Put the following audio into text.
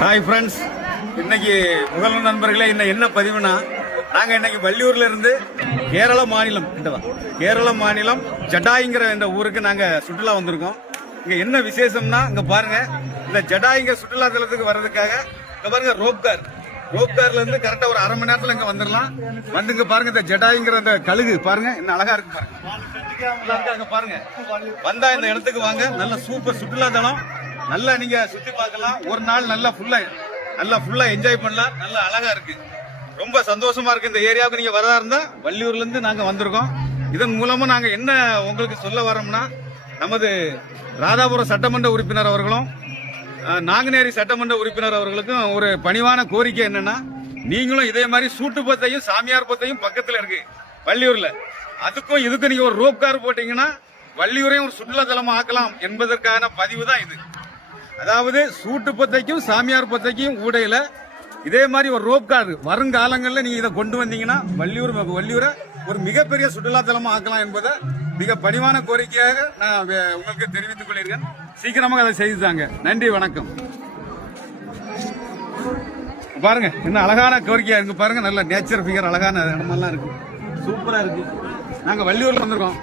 Hi friends, இன்னைக்கு முதல் நண்பர்களே என்ன பதிவுனா, நாங்க இன்னைக்கு வள்ளியூர்ல இருந்து கேரள மாநிலம் ஜடாய்ங்கிற இந்த ஊருக்கு நாங்க சுற்றுலா வந்திருக்கோம். இங்க என்ன விசேஷம்னா, இங்க பாருங்க, இந்த ஜடாய்ங்கிற சுற்றுலா தலத்துக்கு வர்றதுக்காக இங்க பாருங்க ரோப் கார்ல இருந்து கரெக்டா ஒரு அரை மணி நேரத்துல இங்க வந்துடலாம். வந்து இங்க பாருங்க, இந்த ஜடாய்ங்கிற இந்த கழுகு பாருங்க என்ன அழகா இருக்கு பாருங்க. பாருங்க, வந்தா இந்த இடத்துக்கு வாங்க. நல்ல சூப்பர் சுற்றுலா தலம், நல்லா நீங்க சுத்தி பார்க்கலாம். ஒரு நாள் நல்லா ஃபுல்லா என்ஜாய் பண்ணலாம். நல்லா அழகா இருக்கு, ரொம்ப சந்தோஷமா இருக்கு. இந்த ஏரியாவுக்கு நீங்க வரதா இருந்தா வள்ளியூர்ல இருந்து நாங்க வந்திருக்கோம். இதன் மூலமா நாங்க என்ன உங்களுக்கு சொல்ல வரோம்னா, நமது ராதாபுரம் சட்டமன்ற உறுப்பினர் அவர்களும் நாங்குநேரி சட்டமன்ற உறுப்பினர் அவர்களுக்கும் ஒரு பணிவான கோரிக்கை என்னன்னா, நீங்களும் இதே மாதிரி சூட்டுப்பத்தையும் சாமியார் பத்தையும் பக்கத்துல இருக்கு வள்ளியூர்ல, அதுக்கும் இதுக்கும் நீங்க ஒரு ரோப் கார் போட்டீங்கன்னா வள்ளியூரையும் ஒரு சுற்றுலா தலமா ஆக்கலாம் என்பதற்கான பதிவு தான் இது. அதாவது சூட்டுப்பத்தைக்கும் சாமியார் பத்தைக்கும் ஊடையில இதே மாதிரி ஒரு ரோப் கார் வருங்காலங்களில் நீங்க இதை கொண்டு வந்தீங்கன்னா வள்ளியூரை ஒரு மிகப்பெரிய சுற்றுலா தலமா ஆக்கலாம் என்பதை மிக பணிவான கோரிக்கையாக நான் உங்களுக்கு தெரிவித்துக் கொள்கிறேன். சீக்கிரமாக அதை செய்துதாங்க. நன்றி, வணக்கம். பாருங்க என்ன அழகான கோரிக்கையா இருக்கு பாருங்க. நல்ல நேச்சர் ஃபிகர், அழகான இடமெல்லாம் இருக்கு, சூப்பரா இருக்கு. நாங்க வள்ளியூர்ல வந்திருக்கோம்.